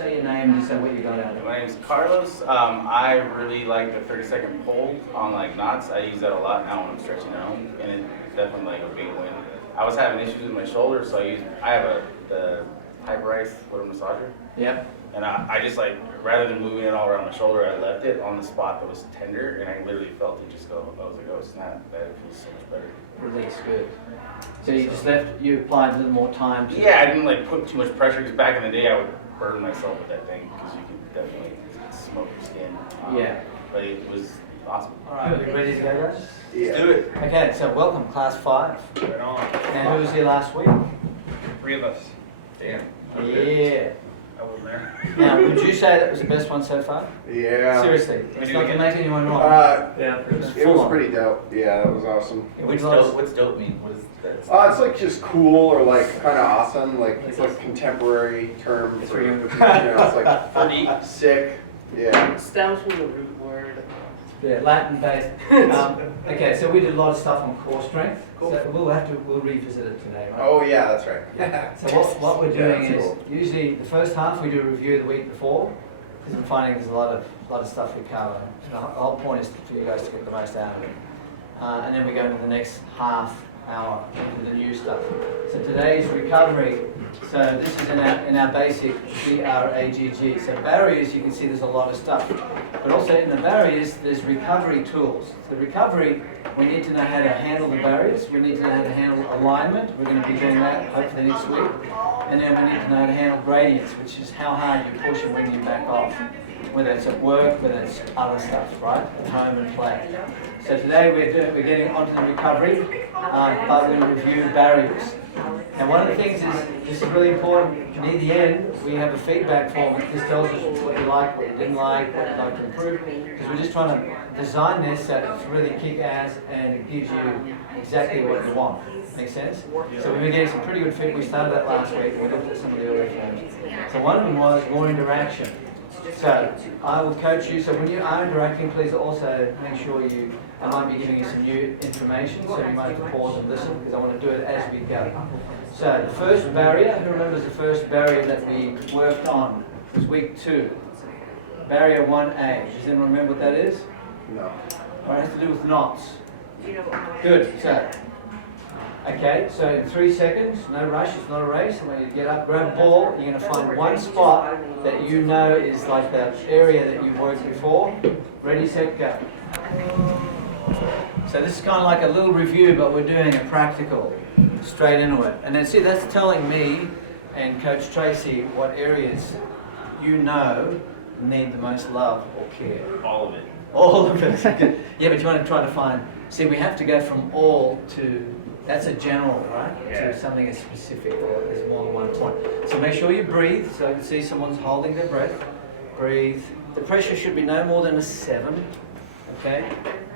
say your name and just say what you got out of it. My name is Carlos. I really like the 30-second pull on like knots. I use that a lot now when I'm stretching at home, and it's definitely like a big win. I was having issues with my shoulder, so I have the Hyperice foot massager. Yep. And I just like, rather than moving it all around my shoulder, I left it on the spot that was tender, and I literally felt it just go. I was like, oh snap, that feels so much better. Release, good. So you just you applied a little more time to Yeah, I didn't like put too much pressure, because back in the day I would burn myself with that thing, because you could definitely smoke your skin. Yeah. But it was awesome. All right, are you ready to go, guys? Let's do it. Okay, so welcome, Class 5. Right on. And who was here last week? 3 of us. Damn. Yeah. I wasn't there. Now, would you say that was the best one so far? Yeah. Seriously, it's not to make anyone wrong. Yeah. It was pretty dope. Yeah, that was awesome. What's dope? What's dope mean? What is that? It's like just cool or like kind of awesome. Like it's like a contemporary term for you know, it's like Pretty. sick. Yeah. Stems from the root word. Yeah, Latin based. Okay, so we did a lot of stuff on core strength. Cool. So we'll revisit it today, right? Oh yeah, that's right. So what we're Yeah, doing that's is cool. usually the first half we do a review the week before, because I'm finding there's a lot of stuff we cover. And the whole point is for you guys to get the most out of it. And then we go into the next half hour into the new stuff. So today's recovery. So this is in our basic BRAGG. So barriers, you can see there's a lot of stuff. But also in the barriers, there's recovery tools. The recovery, we need to know how to handle the barriers. We need to know how to handle alignment. We're going to be doing that hopefully next week. And then we need to know how to handle gradients, which is how hard you push and when you back off. Whether it's at work, whether it's other stuff, right? At home and play. So today we're getting onto the recovery, but we're going to review barriers. And one of the things is, this is really important, near the end, we have a feedback form that just tells us what you like, what you didn't like, what you'd like to improve, because we're just trying to design this so it's really kick-ass and it gives you exactly what you want. Make sense? So we've been getting some pretty good feedback. We started that last week, we looked at some of the earlier forms. So one of them was more interaction. So I will coach you. So when you are interacting, please also make sure I might be giving you some new information, so you might have to pause and listen, because I want to do it as we go. So the first barrier, who remembers the first barrier that we worked on was week 2. Barrier 1A. Does anyone remember what that is? No. Well, it has to do with knots. Good. So, okay, so in 3 seconds, no rush, it's not a race. And when you get up, grab a ball, you're going to find one spot that you know is like the area that you've worked before. Ready, set, go. So this is kind of like a little review, but we're doing a practical, straight into it. And then see, that's telling me and Coach Tracy what areas you know need the most love or care. All of it. All of it. Yeah, but you want to try to find, see, we have to go from all to, that's a general, right? Yeah. To something as specific, or there's more than one point. So make sure you breathe, so I can see someone's holding their breath. Breathe. The pressure should be no more than a 7, okay?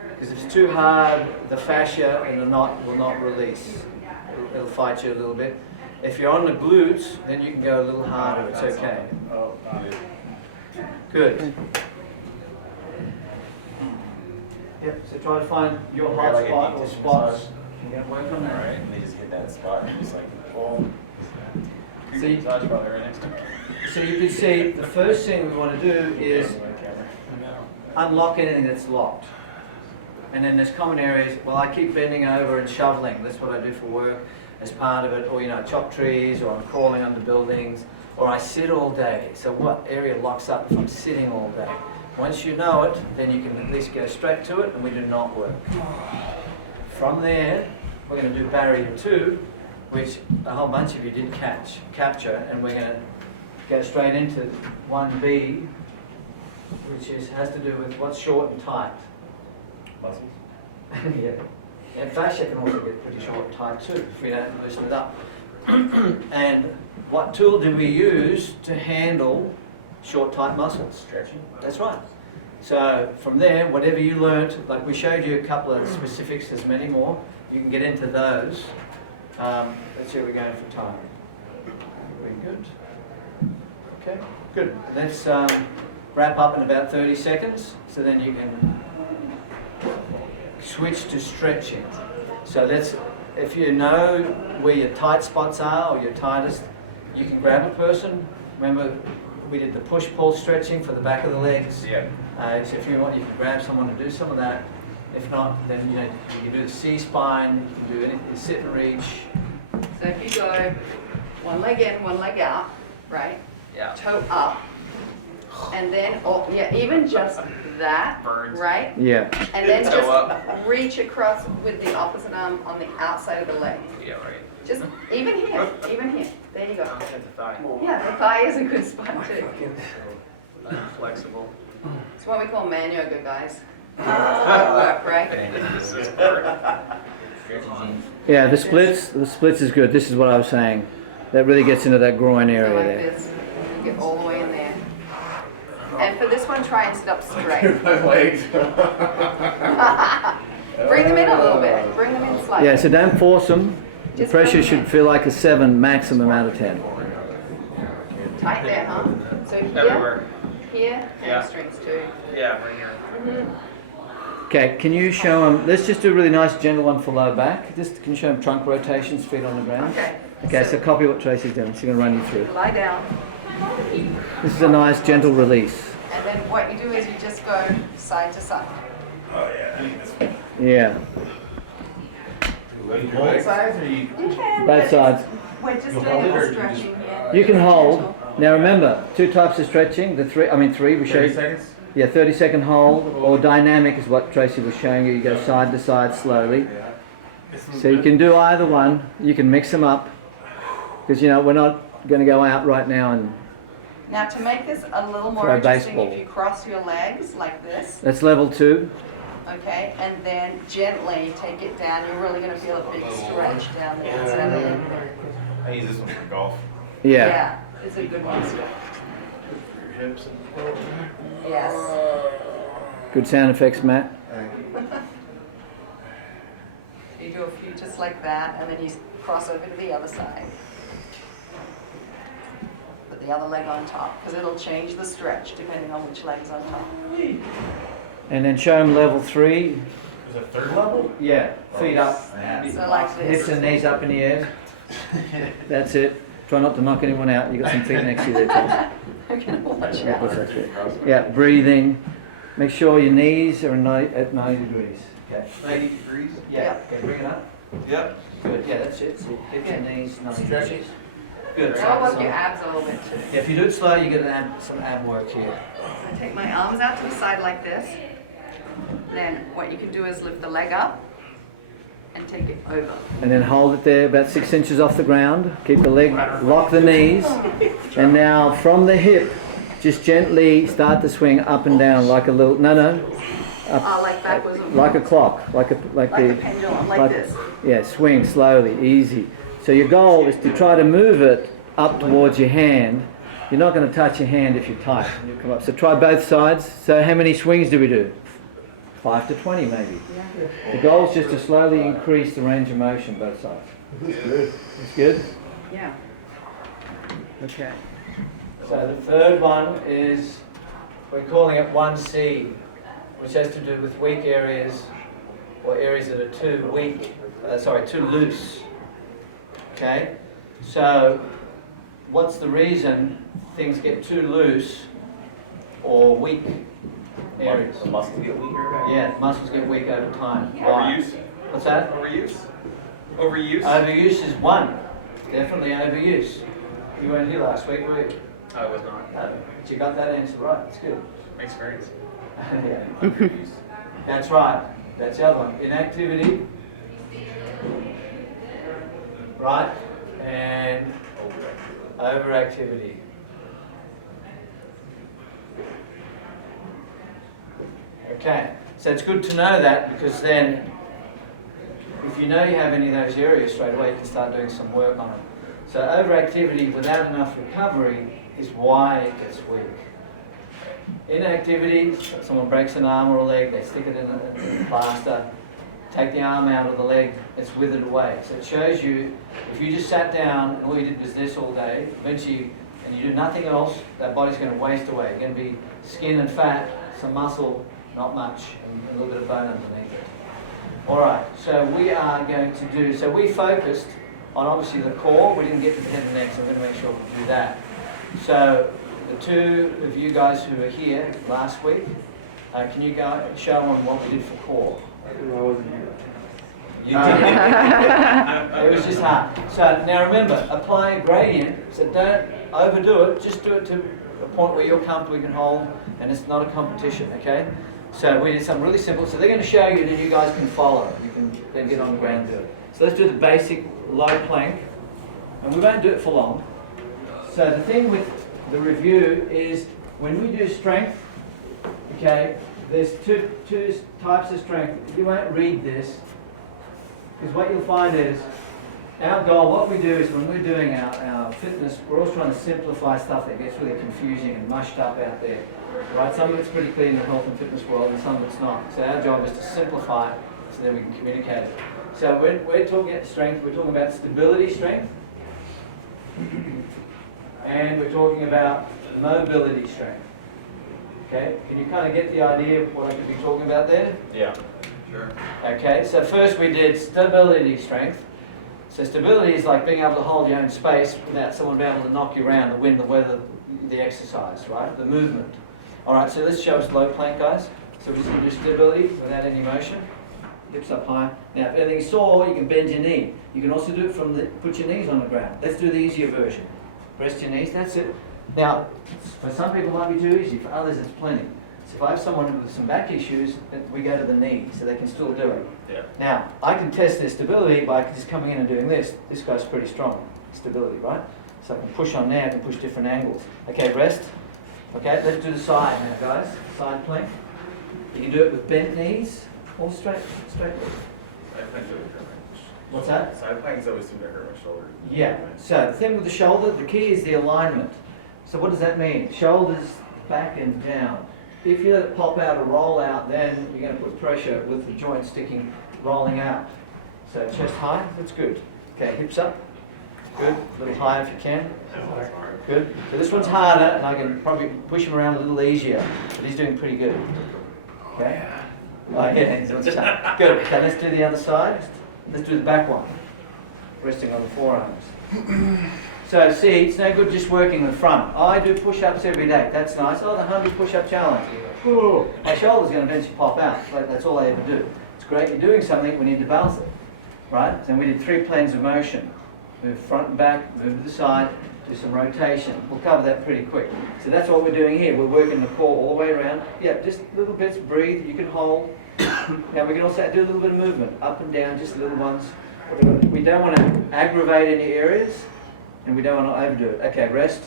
Because if it's too hard, the fascia and the knot will not release. It'll fight you a little bit. If you're on the glutes, then you can go a little harder, it's okay. Oh, got it. Good. Yep, so try to find your hot Like a spot deep or tissue spots. You gotta work on that. Alright, and they just hit that spot and just like, oh. So you, Massage probably right next to me. so you can see the first thing we want to do is unlock anything that's locked. And then there's common areas, well, I keep bending over and shoveling. That's what I do for work as part of it. Or, chop trees, or I'm crawling under buildings, or I sit all day. So what area locks up if I'm sitting all day? Once you know it, then you can at least go straight to it, and we do not work. From there, we're going to do barrier 2, which a whole bunch of you did capture, and we're going to go straight into 1B, which has to do with what's short and tight. Muscles. Yeah. And fascia can also get pretty short and tight too if we don't loosen it up. And what tool do we use to handle short, tight muscles? Stretching. That's right. So from there, whatever you learnt, like we showed you a couple of specifics, there's many more. You can get into those. Let's see, we're going for time. Very good. Okay, good. Let's wrap up in about 30 seconds, so then you can switch to stretching. So if you know where your tight spots are or your tightest, you can grab a person. Remember, we did the push-pull stretching for the back of the legs. Yeah. So if you want, you can grab someone to do some of that. If not, then you can do the C-spine, you can do anything, sit and reach. So if you go one leg in, one leg out, right? Yeah. Toe up. And then, or yeah, even just that, Burns. right? Yeah. And then Toe just up. reach across with the opposite arm on the outside of the leg. Yeah, right. Just even here, even here. There you go. At the thigh. Yeah, the thigh is a good spot too. Flexible. It's what we call man yoga, guys. Work, right? Yeah, the splits is good. This is what I was saying. That really gets into that groin So area like there. this. You get all the way in there. And for this one, try and sit up straight. My legs. Bring them in a little bit. Bring them in slightly. Yeah, so don't force them. The Just pressure bring them should in. feel like a 7 maximum out of 10. Tight there, huh? So here, Everywhere. here, Yeah. hamstrings too. Yeah, right here. Okay, can you show them, let's just do a really nice gentle one for low back. Just, can you show them trunk rotations, feet on the ground? Okay. Okay, so copy what Tracy's doing. She's going to run you through. Lie down. This is a nice gentle release. And then what you do is you just go side to side. Yeah, Both sides or you? You can. both but sides. We're just doing a little stretching here. You can hold. Now remember, 2 types of stretching. The 3 we 30 showed. seconds? Yeah, 30-second hold or dynamic is what Tracy was showing you. You go side to side slowly. So you can do either one. You can mix them up because we're not going to go out right now and Now to make this a little more Throw a interesting, baseball. if you cross your legs like this, that's level 2. okay, and then gently take it down, you're really going to feel a big stretch down the outside of the leg there. I use this one for golf. Yeah. It's a good one. Hips and Yes. Good sound effects, Matt. You do a few just like that, and then you cross over to the other side. Put the other leg on top, because it'll change the stretch depending on which leg's on top. And then show them level 3. Is it third level? Yeah, feet up. So like Hips this. and knees up in the air. That's it. Try not to knock anyone out. You got some feet next to you there, Tom. I'm going to watch Yeah, what's out. that fit? Yeah, breathing. Make sure your knees are at 90 degrees. Okay. 90 degrees? Yeah. Okay, bring it up. Yep. Good. Yeah, that's it. So hip and knees, 90 degrees. Good. How about your So- abs a little bit too? Yeah, if you do it slow, you get some ab work here. I take my arms out to the side like this. Then what you can do is lift the leg up and take it over. And then hold it there about 6 inches off the ground. Keep the leg, lock the knees. And now from the hip, just gently start to swing up and down like a little, Like backwards and like a clock, like a pendulum, like this. Yeah, swing slowly, easy. So your goal is to try to move it up towards your hand. You're not going to touch your hand if you're tight. You come up. So try both sides. So how many swings do we do? 5 to 20 maybe. Yeah. The goal is just to slowly increase the range of motion both sides. That's good? Yeah. Okay. So the third one is, we're calling it 1C, which has to do with weak areas or areas that are too loose. Okay? So what's the reason things get too loose or weak areas? The muscles get weaker. Yeah, muscles get weak over time. Why? Overuse. What's that? Overuse. Overuse. Overuse is one. Definitely overuse. You weren't here last week, were you? I was not. No, but you got that answer right. That's good. Experience. Yeah. Overuse. That's right. That's the other one. Inactivity. Right? And overactivity. Okay. So it's good to know that, because then if you know you have any of those areas straight away, you can start doing some work on them. So overactivity without enough recovery is why it gets weak. Inactivity, someone breaks an arm or a leg, they stick it in a plaster, take the arm out of the leg, it's withered away. So it shows you, if you just sat down and all you did was this all day, eventually, and you do nothing else, that body's going to waste away. It's going to be skin and fat, some muscle, not much, and a little bit of bone underneath it. All right, so we are going to do, so we focused on obviously the core. We didn't get to the head and neck, so I'm going to make sure we do that. So the two of you guys who were here last week, can you go show them what we did for core? I wasn't here. You did. It was just hard. So now remember, apply a gradient, so don't overdo it, just do it to a point where you're comfortable, you can hold, and it's not a competition, okay? So we did something really simple, so they're going to show you and then you guys can follow. You can then get on the ground and do it. So let's do the basic low plank, and we won't do it for long. So the thing with the review is when we do strength, okay, there's two types of strength. You won't read this, because what you'll find is our goal, what we do is when we're doing our fitness, we're always trying to simplify stuff that gets really confusing and mushed up out there. Right? Some of it's pretty clear in the health and fitness world and some of it's not. So our job is to simplify it so then we can communicate it. So when we're talking about strength, we're talking about stability strength. And we're talking about mobility strength. Okay? Can you kind of get the idea of what I could be talking about there? Yeah. Okay, so first we did stability strength. So stability is like being able to hold your own space without someone being able to knock you around, the wind, the weather, the exercise, right? The movement. All right, so let's show us low plank, guys. So we're just going to do stability without any motion. Hips up high. Now, if anything sore, you can bend your knee. You can also do it from the, put your knees on the ground. Let's do the easier version. Rest your knees, that's it. Now, for some people it might be too easy, for others it's plenty. So if I have someone with some back issues, we go to the knee, so they can still do it. Yeah. Now, I can test their stability by just coming in and doing this. This guy's pretty strong, stability, right? So I can push on there, I can push different angles. Okay, rest. Okay, let's do the side now, guys. Side plank. You can do it with bent knees or straight. Side plank's always hurt What's that? Side plank's always seem to hurt my shoulder. Yeah. So the thing with the shoulder, the key is the alignment. So what does that mean? Shoulders back and down. If you let it pop out or roll out, then you're going to put pressure with the joint sticking, rolling out. So chest high, that's good. Okay, hips up. Good. A little higher if you can. Good. So this one's harder, and I can probably push him around a little easier, but he's doing pretty good. Okay? Oh, yeah, he's on top. Good. Okay, let's do the other side. Let's do the back one. Resting on the forearms. So see, it's no good just working the front. I do push-ups every day. That's nice. Oh, the 100 push-up challenge. Ooh, my shoulder's going to eventually pop out. That's all I ever do. It's great. You're doing something. We need to balance it. Right? Then we did 3 planes of motion. Move front and back, move to the side, do some rotation. We'll cover that pretty quick. So that's what we're doing here. We're working the core all the way around. Yeah, just little bits. Breathe. You can hold. Now we can also do a little bit of movement. Up and down, just little ones. We don't want to aggravate any areas. And we don't want to overdo it. Okay, rest.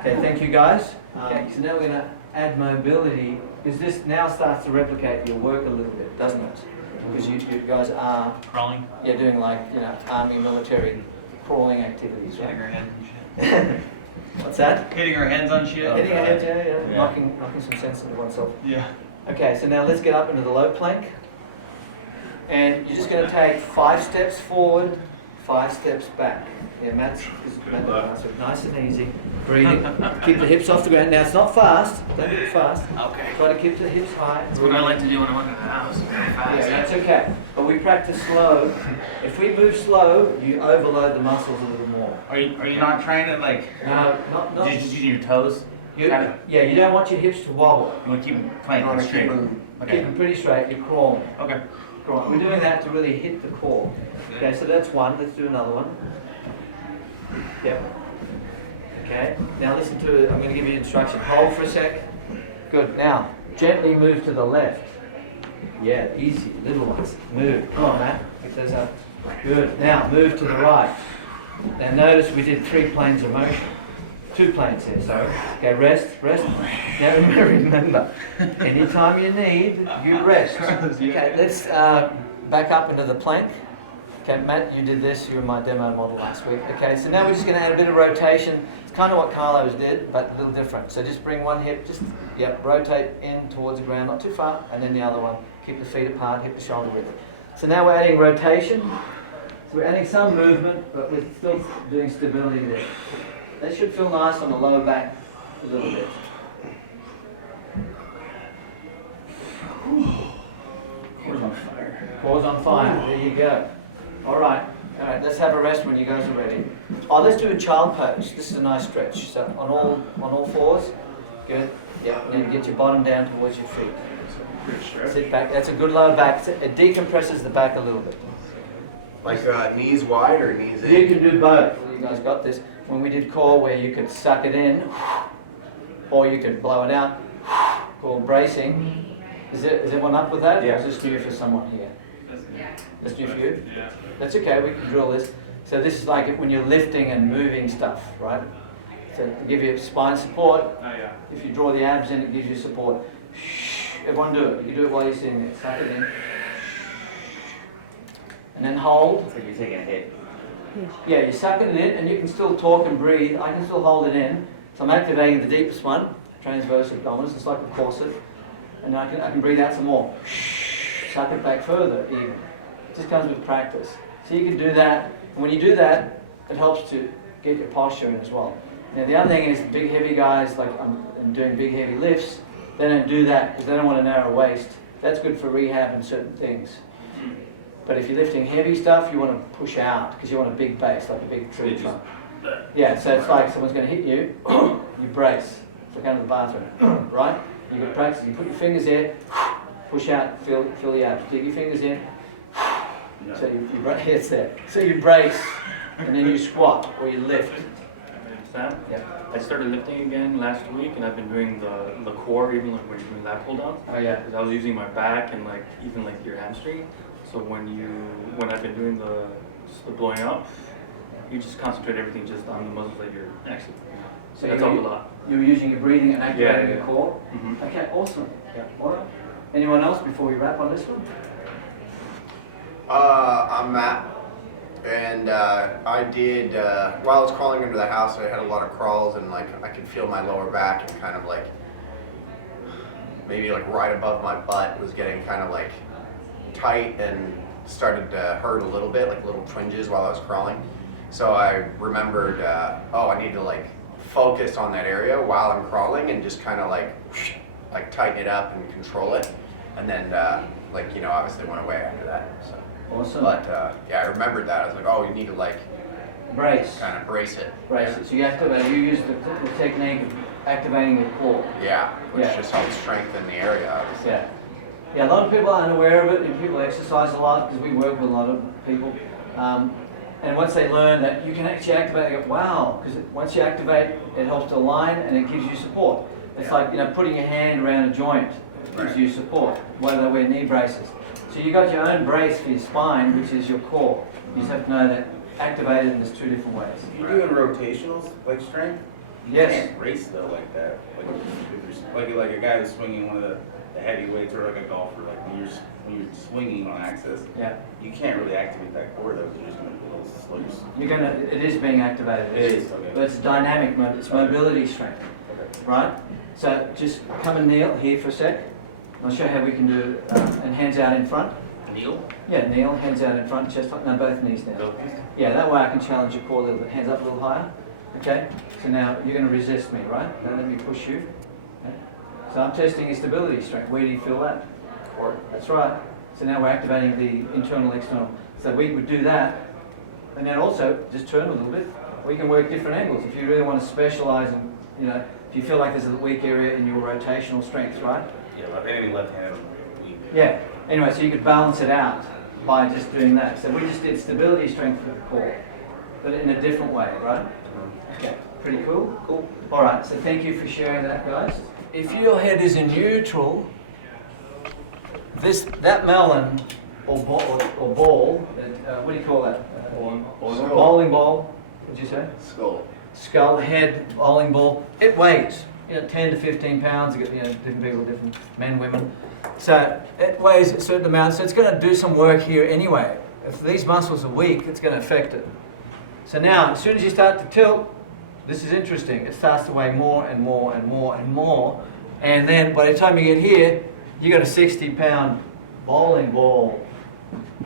Okay, thank you guys. Okay, so now we're going to add mobility, because this now starts to replicate your work a little bit, doesn't it? Because you guys are Crawling. Yeah, doing like, army, military, crawling activities, Hitting right? our heads and shit. What's that? Hitting our heads on shit. Hitting your head, yeah. Yeah. Knocking some sense into oneself. Yeah. Okay, so now let's get up into the low plank. And you're just going to take 5 steps forward, 5 steps back. Yeah, Matt does it nice and easy. Breathing. Keep the hips off the ground. Now it's not fast. Don't do it fast. Okay. Try to keep the hips high. That's what I like to do when I'm working at the house. Go Yeah, fast. that's okay. But we practice slow. If we move slow, you overload the muscles a little more. Are you not trying to like No, not. just using your toes? You, yeah, you don't want your hips to wobble. You want to keep them plank Wanna straight. keep 'em- Keep Okay. them pretty straight. You're crawling. Okay. We're doing that to really hit the core. Okay, so that's one. Let's do another one. Yep. Okay. Now listen to. I'm going to give you instruction. Hold for a sec. Good. Now gently move to the left. Yeah, easy. Little ones. Move. Come on, Matt. Pick those up. Good. Now move to the right. Now notice we did 3 planes of motion. 2 planes here, sorry. Okay, rest. Now remember, anytime you need, you rest. Okay, let's back up into the plank. Okay, Matt, you did this. You were my demo model last week. Okay, so now we're just going to add a bit of rotation. It's kind of what Carlos did, but a little different. So just bring one hip, rotate in towards the ground, not too far, and then the other one. Keep the feet apart, hip the shoulder width. So now we're adding rotation. So we're adding some movement, but we're still doing stability there. That should feel nice on the lower back a little bit. Core's on fire. Core's on fire. There you go. All right. All right, let's have a rest when you guys are ready. Oh, let's do a child pose. This is a nice stretch. So on all fours. Good. Yeah. And then get your bottom down towards your feet. Sit back. That's a good lower back. It decompresses the back a little bit. Like knees wide or knees in? You can do both. You guys got this. When we did core, where you could suck it in, or you could blow it out, called bracing. Is everyone up with that? Yeah. Or is this new for someone here? That's new for you? That's okay, we can drill this. So this is like when you're lifting and moving stuff, right? So to give you spine support, if you draw the abs in, it gives you support. Everyone do it. You do it while you're sitting there. Suck it in. And then hold. It's like you're taking a hit. Yeah, you're sucking it in and you can still talk and breathe. I can still hold it in. So I'm activating the deepest one, transverse abdominis. It's like a corset. And I can breathe out some more. Suck it back further even. It just comes with practice. So you can do that. And when you do that, it helps to get your posture in as well. Now the other thing is big heavy guys, like I'm doing big heavy lifts, they don't do that because they don't want a narrow waist. That's good for rehab and certain things. But if you're lifting heavy stuff, you want to push out because you want a big base, like a big tree trunk. Yeah, so it's like someone's going to hit you, you brace. It's like under the bathroom, right? You've got to practice. You put your fingers there, push out, feel the abs. Dig your fingers in. So you it's there. So you brace, and then you squat or you lift. Sam? Yeah. I started lifting again last week, and I've been doing the core, even like when you're doing lat pull downs. Oh yeah. Because I was using my back and like even like your hamstring. So when I've been doing the blowing up, you just concentrate everything just on the muscles that you're actually. So that's helped a lot. You're using your breathing and activating Yeah. your core. Mm-hmm. Okay, awesome. Yeah. All right. Anyone else before we wrap on this one? I'm Matt, and I did, while I was crawling into the house, I had a lot of crawls, and like I could feel my lower back and kind of like, maybe like right above my butt was getting kind of like tight and started to hurt a little bit, like little twinges while I was crawling. So I remembered, I need to like focus on that area while I'm crawling and just kind of like tighten it up and control it. And then obviously went away after that. So. Awesome. But I remembered that. I was like, oh, you need to like Brace. kind of brace it. Brace it. So you activate. You use the technique of activating the core. Yeah, which Yeah. just helps strengthen the area, obviously. Yeah. Yeah, a lot of people aren't aware of it, and people exercise a lot because we work with a lot of people. And once they learn that you can actually activate, they go, wow, because once you activate, it helps to align and it gives you support. It's like putting your hand around a joint gives Right. you support, whether they wear knee braces. So you got your own brace for your spine, which is your core. You just have to know that activated in there's two different ways. You're doing rotational like strength? You Yes. can't race though like that. Like a guy who's swinging one of the heavy weights or like a golfer. Like when you're swinging on axis, Yeah. you can't really activate that core though because you're just going to be a little slow. It is being activated. It is, okay. But it's dynamic, it's mobility strength, right? So just come and kneel here for a sec. I'll show you how we can do and hands out in front. Kneel? Yeah, kneel, hands out in front, chest up. No, both knees down. Yeah, that way I can challenge your core a little bit. Hands up a little higher. Okay? So now you're going to resist me, right? Now let me push you. Okay? So I'm testing your stability strength. Where do you feel that? Core. That's right. So now we're activating the internal, external. So we would do that. And then also, just turn a little bit. We can work different angles. If you really want to specialize in, if you feel like there's a weak area in your rotational strength, right? Yeah, anything left-handed. Yeah. Anyway, so you could balance it out by just doing that. So we just did stability strength for the core, but in a different way, right? Okay. Pretty cool? Cool. All right. So thank you for sharing that, guys. If your head is in neutral, that melon or ball, what do you call that? Bowling ball. What'd you say? Skull, head, bowling ball. It weighs, 10 to 15 pounds. You get, different people, different men, women. So it weighs a certain amount. So it's going to do some work here anyway. If these muscles are weak, it's going to affect it. So now, as soon as you start to tilt, this is interesting. It starts to weigh more and more and more and more. And then by the time you get here, you got a 60-pound bowling ball.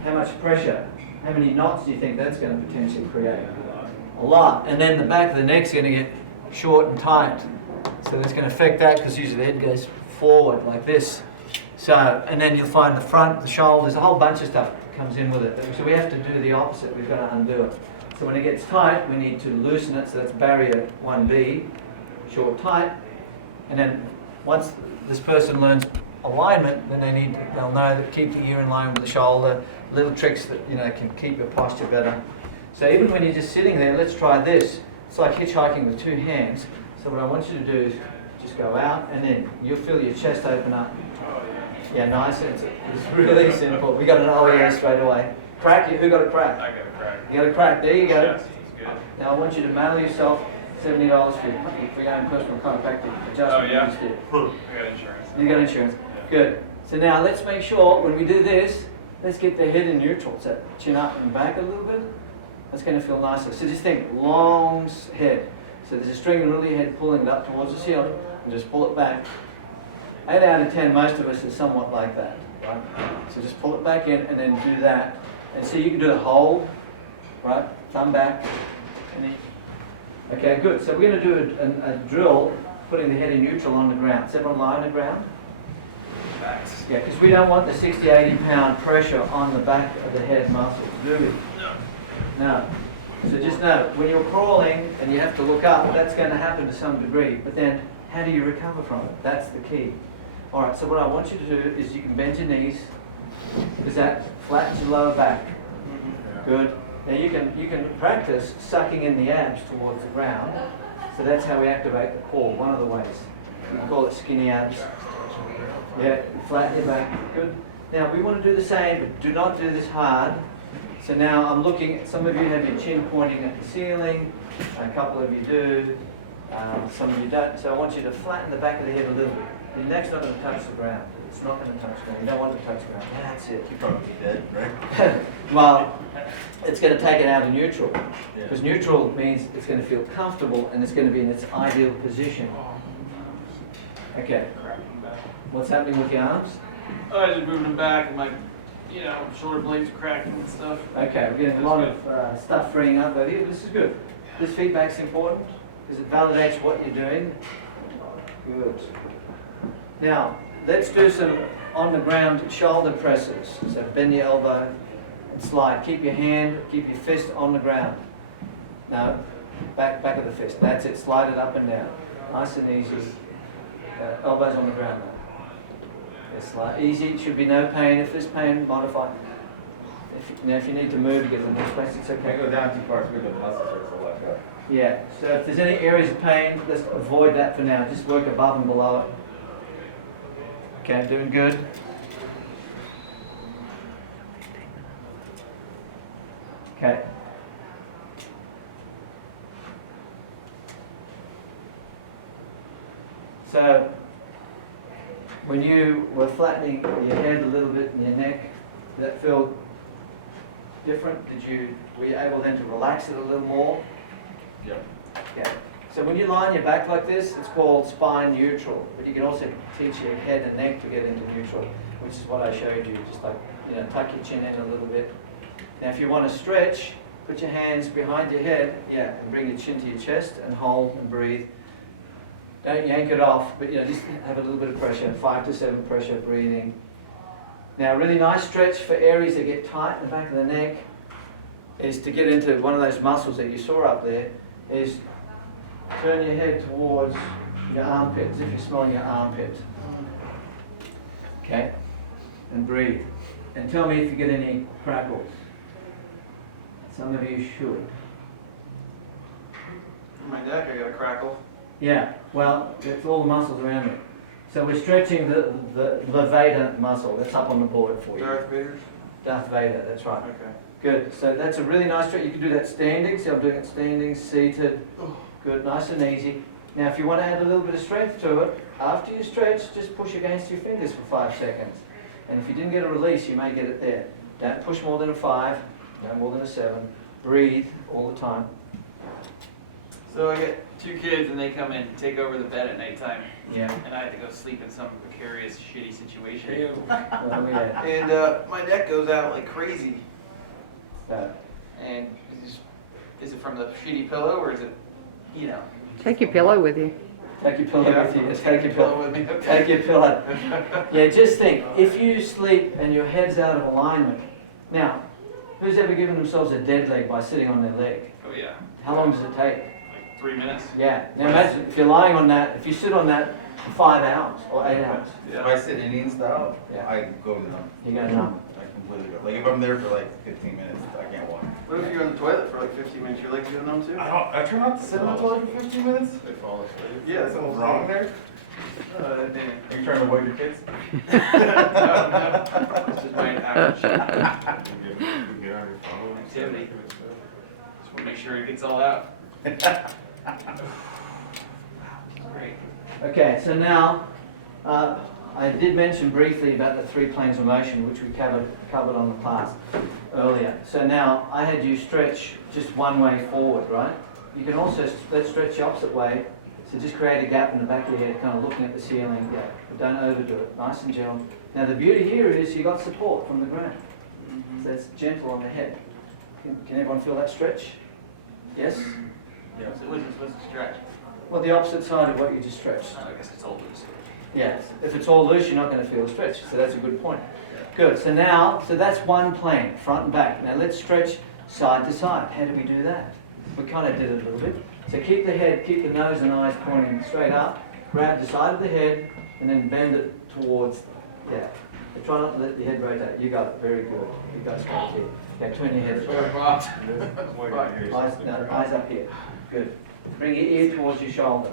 How much pressure? How many knots do you think that's going to potentially create? A lot. And then the back of the neck's going to get short and tight. So that's going to affect that because usually the head goes forward like this. So, and then you'll find the front, the shoulders, a whole bunch of stuff. comes in with it. So we have to do the opposite, we've got to undo it. So when it gets tight, we need to loosen it, so that's barrier 1B, short, tight. And then once this person learns alignment, then they'll know that keep the ear in line with the shoulder, little tricks that, you know, can keep your posture better. So even when you're just sitting there, let's try this. It's like hitchhiking with two hands. So what I want you to do is just go out, and then you'll feel your chest open up. Yeah, nice. It's really simple. We got an OEA straight away. Crack, who got a crack? I got a crack. You got a crack, there you go. Yes, it's good. Now I want you to mail yourself $70 for your own personal chiropractic adjustment. Oh, yeah? You just did. I got insurance. You got insurance. Yeah. Good. So now let's make sure when we do this, let's get the head in neutral. So chin up and back a little bit. That's going to feel nicer. So just think long head. So there's a string in the middle of your head pulling it up towards the ceiling, and just pull it back. 8 out of 10, most of us are somewhat like that. Right? So just pull it back in and then do that. And see, you can do a hold, right? Thumb back. And then, okay, good. So we're going to do a drill, putting the head in neutral on the ground. Is everyone lie on the ground? Facts. Yeah, because we don't want the 60, 80 pound pressure on the back of the head muscles, do we? No. No. So just know, when you're crawling and you have to look up, that's going to happen to some degree. But then, how do you recover from it? That's the key. All right, so what I want you to do is you can bend your knees, because that flattens your lower back. Good. Now you can practice sucking in the abs towards the ground. So that's how we activate the core, one of the ways. We call it skinny abs. Yeah, flatten your back. Good. Now we want to do the same, but do not do this hard. So now I'm looking, some of you have your chin pointing at the ceiling, a couple of you do, some of you don't. So I want you to flatten the back of the head a little bit. Your neck's not going to touch the ground. It's not going to touch the ground. You don't want it to touch the ground. That's it. You're probably dead, right? Well, it's going to take it out of neutral. Because neutral means it's going to feel comfortable and it's going to be in its ideal position. Okay. Cracking back. What's happening with your arms? Oh, I just moved them back and my, shoulder blades are cracking and stuff. Okay, we're getting a lot of stuff freeing up over here. This is good. This feedback's important because it validates what you're doing. Good. Now, let's do some on the ground shoulder presses. So bend your elbow and slide. Keep your fist on the ground. No, back of the fist. That's it. Slide it up and down. Nice and easy. Elbows on the ground now. It's easy. Should be no pain. If there's pain, modify. If you need to move to get the more space, it's okay. Go down too far, so the muscle starts to let go. Yeah. So if there's any areas of pain, let's avoid that for now. Just work above and below it. Okay, doing good. Okay. So, when you were flattening your head a little bit and your neck, did that feel different? Were you able then to relax it a little more? Yep. Okay. So when you lie on your back like this, it's called spine neutral. But you can also teach your head and neck to get into neutral, which is what I showed you. Just like, tuck your chin in a little bit. Now if you want to stretch, put your hands behind your head, and bring your chin to your chest and hold and breathe. Don't yank it off, but just have a little bit of pressure, 5 to 7 pressure breathing. Now a really nice stretch for areas that get tight in the back of the neck is to get into one of those muscles that you saw up there, is turn your head towards your armpit, as if you're smelling your armpit. Okay? And breathe. And tell me if you get any crackles. Some of you should. On my neck, I got a crackle. Yeah, well, it's all the muscles around it. So we're stretching the Vader muscle. That's up on the board for you. Darth Vader's? Darth Vader, that's right. Okay. Good. So that's a really nice stretch. You can do that standing. See, I'm doing it standing, seated. Good, nice and easy. Now, if you want to add a little bit of strength to it, after you stretch, just push against your fingers for 5 seconds. And if you didn't get a release, you may get it there. Don't push more than a 5, no more than a 7. Breathe all the time. So I get 2 kids and they come in and take over the bed at nighttime. Yeah. And I have to go sleep in some precarious, shitty situation. Oh, yeah. And my neck goes out like crazy. So, And is it from the shitty pillow or is it, Take your pillow with you. take your pillow with you. Take your pillow. with me? Take your pillow. Yeah, just think, if you sleep and your head's out of alignment, Now, who's ever given themselves a dead leg by sitting on their leg? Oh, yeah. How long does it take? Like 3 minutes. Yeah. Now imagine if you're lying on that, if you sit on that for 5 hours or 8 hours, If I sit Indian style, Yeah. I go numb. you go numb. I completely go. Like if I'm there for like 15 minutes, I can't walk. What if you're on the toilet for like 15 minutes? Your legs go numb too? I try not to sit on the toilet for 15 minutes. They fall asleep. Yeah, that's something's all wrong there. Damn. Are you trying to avoid your kids? No, no. It's just my action activity. Just want to make sure it gets all out. Great. Okay, so now, I did mention briefly about the 3 planes of motion, which we covered on the class earlier. So now, I had you stretch just one way forward, right? You can also, let's stretch the opposite way. So just create a gap in the back of your head, kind of looking at the ceiling, yeah, but don't overdo it, nice and gentle. Now the beauty here is you got support from the ground. So it's gentle on the head. Can everyone feel that stretch? Yes? Yeah. So what's the stretch? Well, the opposite side of what you just stretched. I guess it's all loose. Yes, if it's all loose, you're not going to feel a stretch, so that's a good point. Good, so now, so that's one plane, front and back. Now let's stretch side to side. How do we do that? We kind of did it a little bit. So keep the head, keep the nose and eyes pointing straight up, grab the side of the head, and then bend it towards, yeah. So try not to let the head rotate. You got it, very good. You guys got it here. Yeah, turn your head. Eyes up here. Good. Bring your ear towards your shoulder.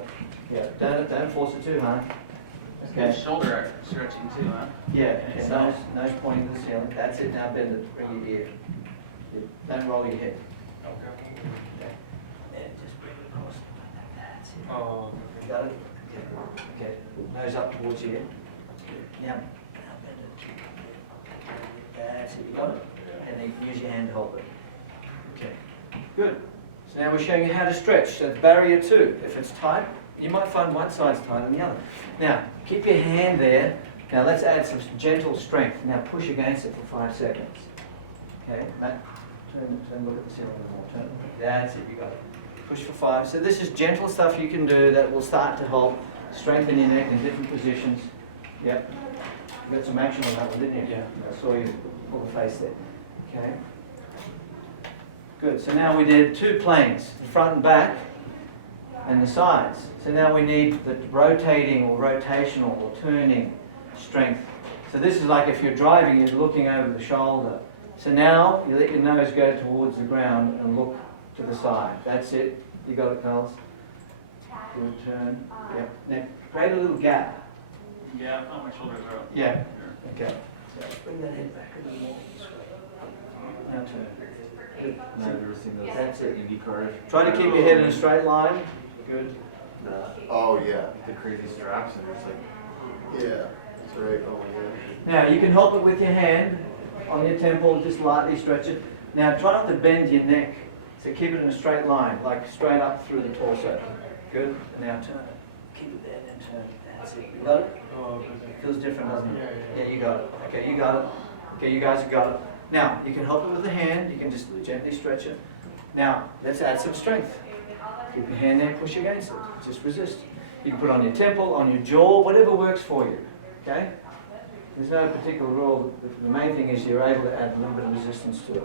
Yeah, don't force it too hard. Good shoulder stretching too, huh? Yeah, nose pointing to the ceiling. That's it, now bend it, bring your ear. Don't roll your head. Okay. And just bring it across like that. That's it. Oh, You got it? Yeah. Okay. Nose up towards your ear. Good. Now bend it. That's it, you got it? And then use your hand to hold it. Okay. Good. So now we're showing you how to stretch. So it's barrier 2. If it's tight, you might find one side's tighter than the other. Now, keep your hand there. Now let's add some gentle strength. Now push against it for 5 seconds. Okay, Matt, turn, look at the ceiling a little more. Turn. That's it, you got it. Push for 5. So this is gentle stuff you can do that will start to help strengthen your neck in different positions. Yep. You got some action on that one, didn't you? Yeah. I saw you pull the face there. Okay. Good, so now we did 2 planes, the front and back, and the sides. So now we need the rotating or rotational or turning strength. So this is like if you're driving, you're looking over the shoulder. So now you let your nose go towards the ground and look to the side. That's it. You got it, Carlos? Good turn. Yep. Now create a little gap. yeah. Oh, my shoulders are up. Yeah. Okay. So bring that head back a little more. Now turn. Good. I've never seen those. That's it. Indy cars. Try to keep your head in a straight line. Good. Oh, yeah. The crazy straps and it's like. Yeah. That's right. Oh, yeah. Now you can help it with your hand on your temple, just lightly stretch it. Now try not to bend your neck, so keep it in a straight line, like straight up through the torso. Good. Now turn it. Keep it there, then turn it. That's it. You got it? Feels different, doesn't it? Yeah, you got it. Okay, you got it. Okay, you guys have got it. Now you can help it with the hand. You can just gently stretch it. Now let's add some strength. Keep your hand there, push against it. Just resist. You can put it on your temple, on your jaw, whatever works for you. Okay? There's no particular rule. The main thing is you're able to add a little bit of resistance to it.